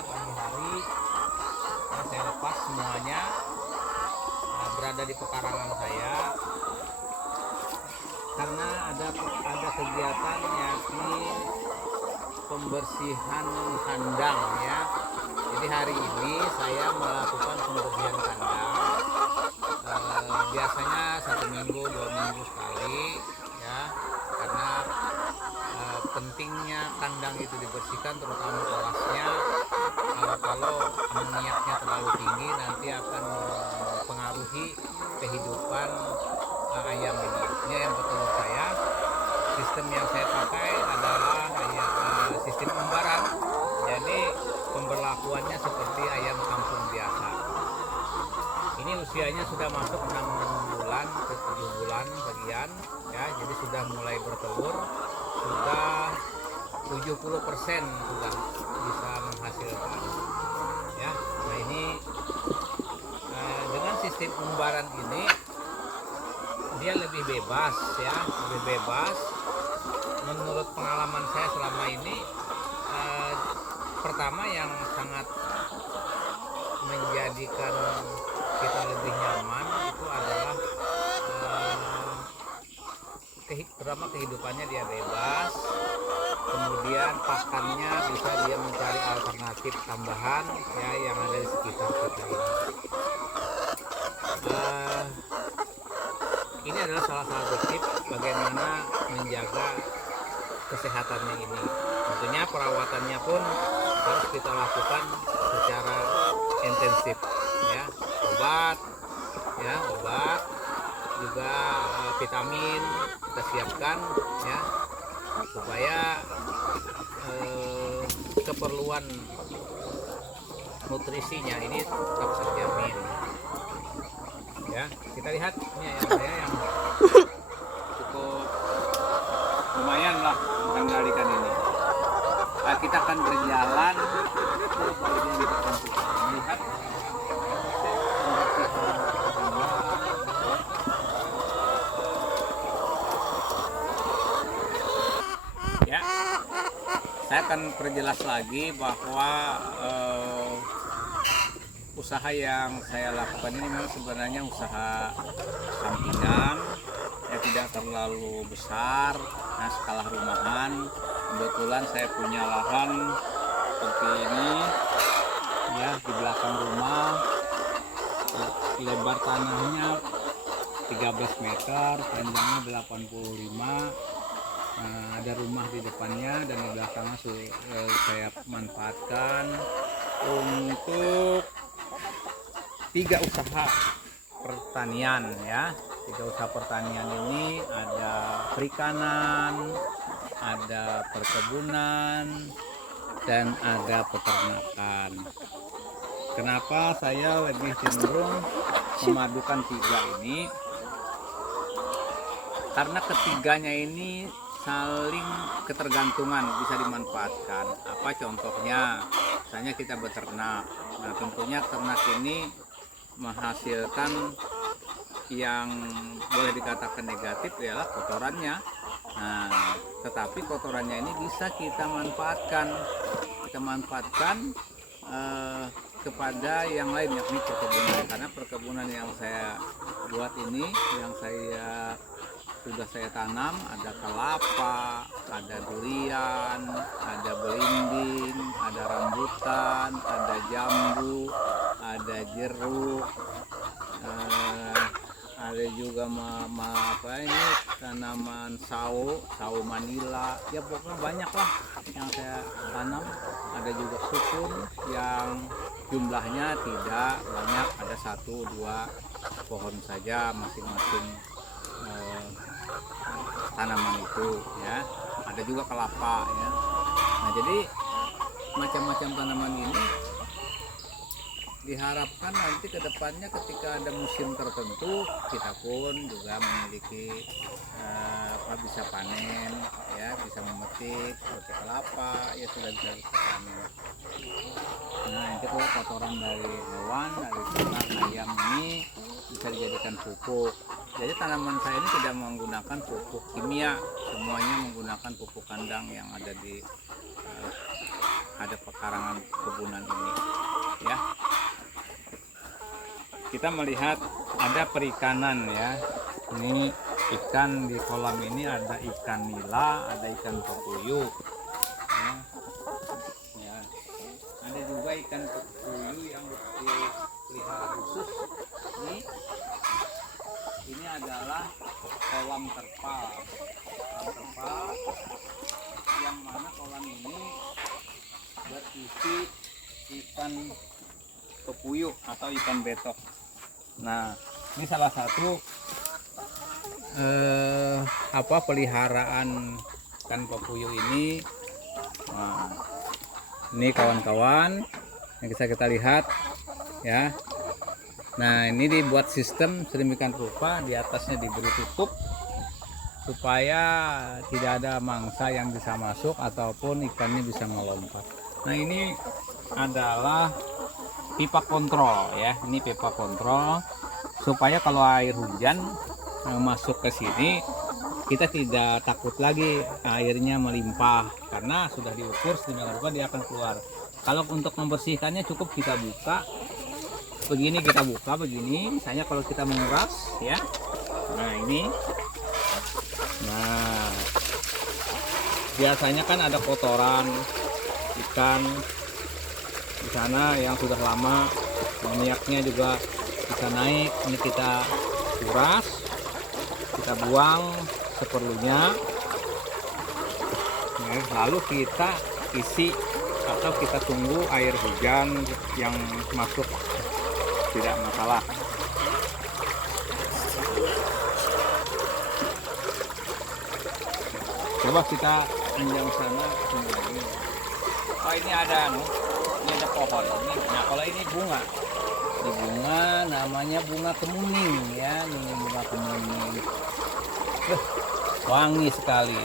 pagi hari saya lepas semuanya, berada di pekarangan saya karena ada kegiatan yakni pembersihan kandang ya. Jadi hari ini saya melakukan pembersihan kandang. Biasanya 1 minggu 2 minggu sekali ya, karena pentingnya kandang itu dibersihkan, terutama kelasnya. Kalau amoniaknya terlalu tinggi nanti akan mempengaruhi kehidupan ayam ini. Ini ayam petelur saya. Sistem yang saya pakai adalah sistem umbaran. Jadi pemberlakuannya seperti ayam kampung biasa. Ini usianya sudah masuk 6 bulan ke 7 bulan bagian ya, jadi sudah mulai bertelur, sudah 70% sudah bisa menghasilkan ya. Nah ini dengan sistem umbaran ini dia lebih bebas ya, lebih bebas. Menurut pengalaman saya selama ini, pertama yang sangat menjadikan kita lebih nyaman itu adalah terutama kehidupannya dia bebas, kemudian pakannya bisa dia mencari alternatif tambahan ya yang ada di sekitar kita ini. Ini adalah salah satu tips bagaimana menjaga kesehatannya ini. Tentunya perawatannya pun harus kita lakukan secara intensif ya, obat juga vitamin kita siapkan ya, supaya keperluan nutrisinya ini tetap terjamin ya. Kita lihat ini ayam saya yang cukup lumayan lah mengendalikan ini. Nah, kita akan berjalan ke bagian depan kita melihat ya. Saya akan perjelas lagi bahwa usaha yang saya lakukan ini memang sebenarnya usaha sampingan ya, tidak terlalu besar. Nah, skala rumahan. Kebetulan saya punya lahan seperti ini ya di belakang rumah. Lebar tanahnya 13 meter, panjangnya 85. Ada rumah di depannya dan di belakangnya saya manfaatkan untuk 3 usaha pertanian ya. 3 usaha pertanian ini ada perikanan, ada perkebunan, dan ada peternakan. Kenapa saya lebih cenderung memadukan 3 ini? Karena ketiganya ini saling ketergantungan, bisa dimanfaatkan. Apa contohnya? Misalnya kita beternak. Nah, tentunya ternak ini menghasilkan yang boleh dikatakan negatif ialah kotorannya. Nah, tetapi kotorannya ini bisa kita manfaatkan. Kepada yang lain, yakni perkebunan. Karena perkebunan yang saya buat ini, yang sudah saya tanam, ada kelapa, ada durian, ada belimbing, ada rambutan, ada jambu, ada jeruk, ada juga tanaman sawo manila ya, pokoknya banyak lah yang saya tanam. Ada juga sukun yang jumlahnya tidak banyak, ada 1-2 pohon saja masing-masing tanaman itu ya. Ada juga kelapa ya. Nah, jadi macam-macam tanaman ini diharapkan nanti ke depannya ketika ada musim tertentu kita pun juga memiliki bisa panen ya, bisa memetik seperti kelapa ya, sudah bisa panen. Nah, itu kotoran dari hewan, dari ternak ayam ini bisa dijadikan pupuk. Jadi tanaman saya ini tidak menggunakan pupuk kimia, semuanya menggunakan pupuk kandang yang ada pada pekarangan kebunan ini ya. Kita melihat ada perikanan ya. Ini ikan di kolam ini, ada ikan nila, ada ikan pepuyuh ya. Ya. Ada juga ikan pepuyuh yang dipelihara khusus. Ini adalah kolam terpal. Kolam terpal yang mana kolam ini berisi ikan pepuyuh atau ikan betok. Nah, ini salah satu peliharaan ikan pepuyuh ini. Nah, ini kawan-kawan yang bisa kita lihat ya. Nah, ini dibuat sistem sedemikian rupa, di atasnya diberi tutup supaya tidak ada mangsa yang bisa masuk ataupun ikannya bisa melompat. Nah, ini adalah pipa kontrol ya. Ini pipa kontrol supaya kalau air hujan masuk ke sini, kita tidak takut lagi airnya melimpah karena sudah diukur sedemikian rupa dia akan keluar. Kalau untuk membersihkannya cukup kita buka begini, kita buka begini, misalnya kalau kita menguras ya. Nah, ini. Nah, biasanya kan ada kotoran ikan di sana yang sudah lama, minyaknya juga bisa naik. Ini kita kuras, kita buang seperlunya, lalu kita isi atau kita tunggu air hujan yang masuk, tidak masalah. Coba kita anjang sana. Oh, ini ada pohon ini. Nah, kalau ini bunga, ini bunga namanya bunga kemuning ya. Ini bunga kemuning, wangi sekali.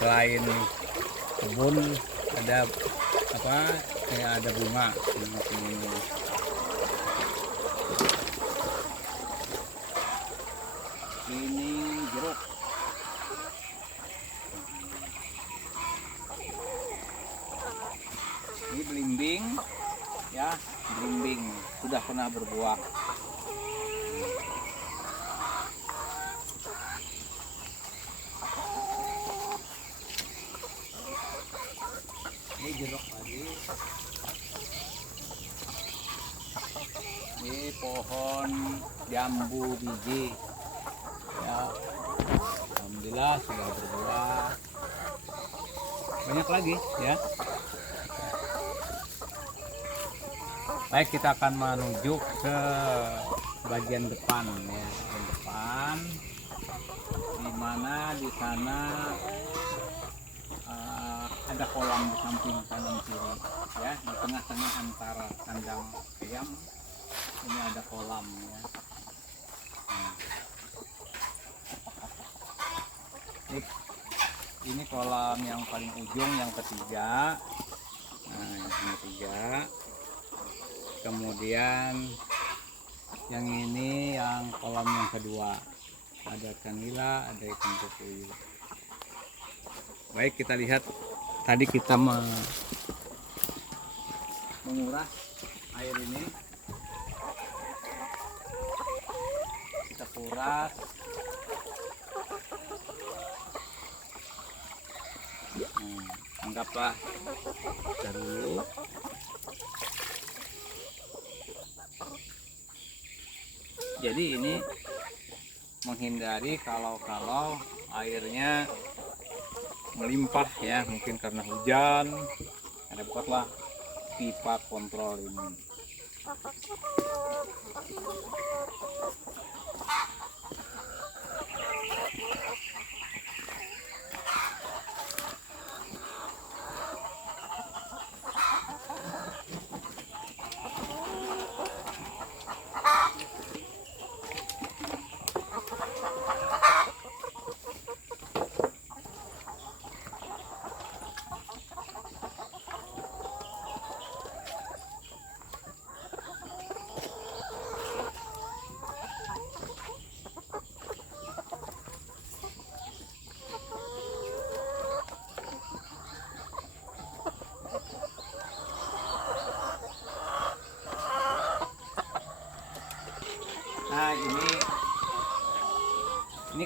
Selain kebun ada apa? Kayak ada bunga ini. Ini jeruk. Ini belimbing ya, belimbing sudah pernah berbuah. Ini jeruk lagi. Ini pohon jambu biji ya, alhamdulillah sudah berbuah banyak lagi ya. Baik, kita akan menuju ke bagian depan ya, bagian depan di mana di sana ada kolam di samping kanan kiri ya, di tengah-tengah antara kandang ayam ini ada kolam ya. Ini kolam yang paling ujung, yang ketiga. Nah, yang ketiga. Kemudian yang ini yang kolam yang kedua. Ada ikan nila, ada ikan pepuyuh. Baik, kita lihat tadi kita menguras air ini. Kita kuras. Anggaplah dulu. Jadi ini menghindari kalau airnya melimpah ya, mungkin karena hujan. Ada buatlah pipa kontrol ini.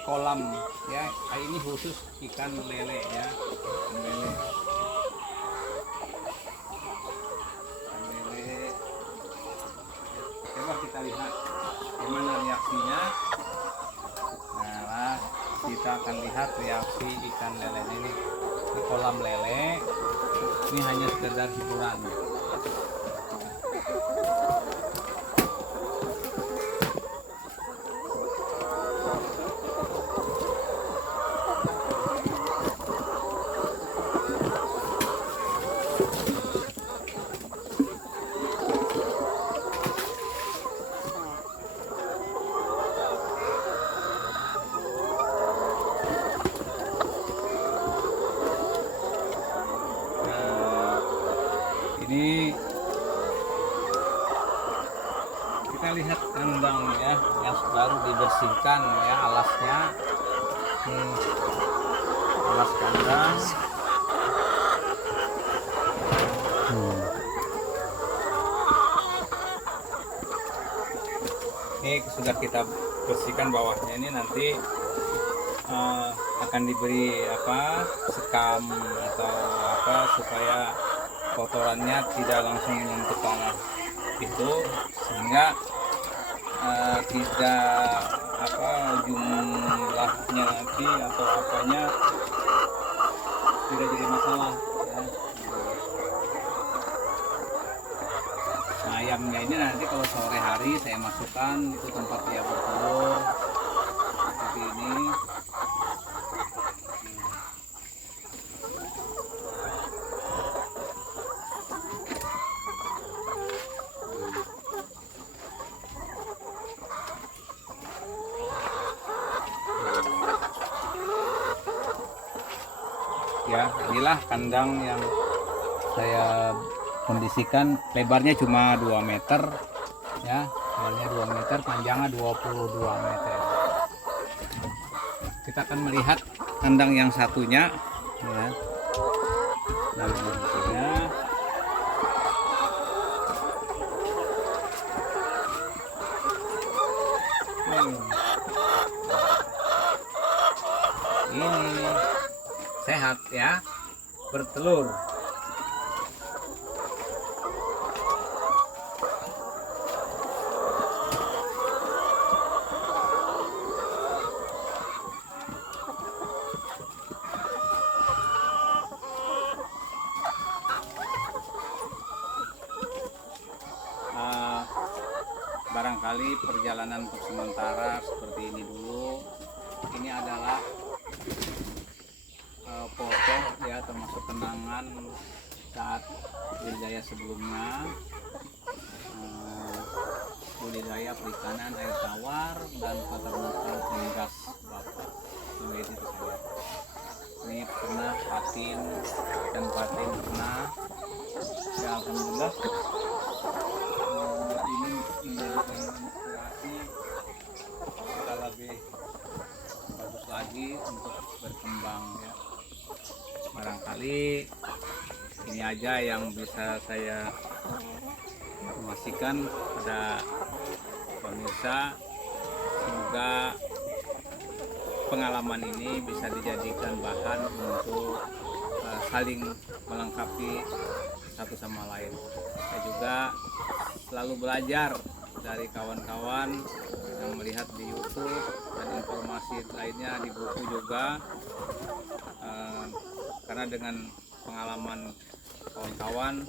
kolam ya. Ini khusus ikan lele ya. Ikan lele. Ikan lele. Coba kita lihat gimana reaksinya. Nah, kita akan lihat reaksi ikan lele ini di kolam lele. Ini hanya sekedar hiburan. Ini kita lihat kandang ya yang baru dibersihkan ya alasnya. Alas kandang. Ini sudah kita bersihkan bawahnya, ini nanti akan diberi sekam atau supaya kotorannya tidak langsung menyentuh tanah itu, sehingga tidak jumlahnya nanti atau apanya tidak jadi masalah ya. Nah, ayamnya ini nanti kalau sore hari saya masukkan itu tempat dia bertelur seperti ini. Ya, inilah kandang yang saya kondisikan. Lebarnya cuma 2 meter ya, lebarnya 2 meter, panjangnya 22 meter. Kita akan melihat kandang yang satunya ya. Nah, satunya. Ini sehat ya, bertelur. Barangkali perjalanan untuk sementara seperti ini dulu. Ini adalah foto ya, termasuk kenangan saat budidaya sebelumnya, budidaya perikanan air tawar dan peternakan unggas bapak. Nah, itu saya. Ini pernah patin dan patin pernah ya, alhamdulillah ini menjadikan inspirasi kita lebih bagus lagi untuk berkembang ya. Barangkali ini aja yang bisa saya informasikan pada pemirsa. Semoga pengalaman ini bisa dijadikan bahan untuk saling melengkapi satu sama lain. Saya juga selalu belajar dari kawan-kawan yang melihat di YouTube dan informasi lainnya di buku juga, karena dengan pengalaman kawan-kawan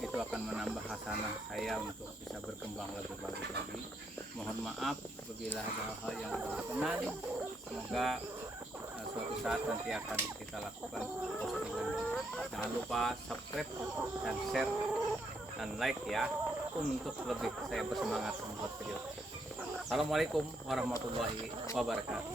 itu akan menambah hasanah saya untuk bisa berkembang lebih bagus lagi. Mohon maaf apabila ada hal-hal yang berkenan. Semoga suatu saat nanti akan kita lakukan postingan. Jangan lupa subscribe dan share dan like ya, untuk lebih saya bersemangat membuat video. Assalamualaikum warahmatullahi wabarakatuh.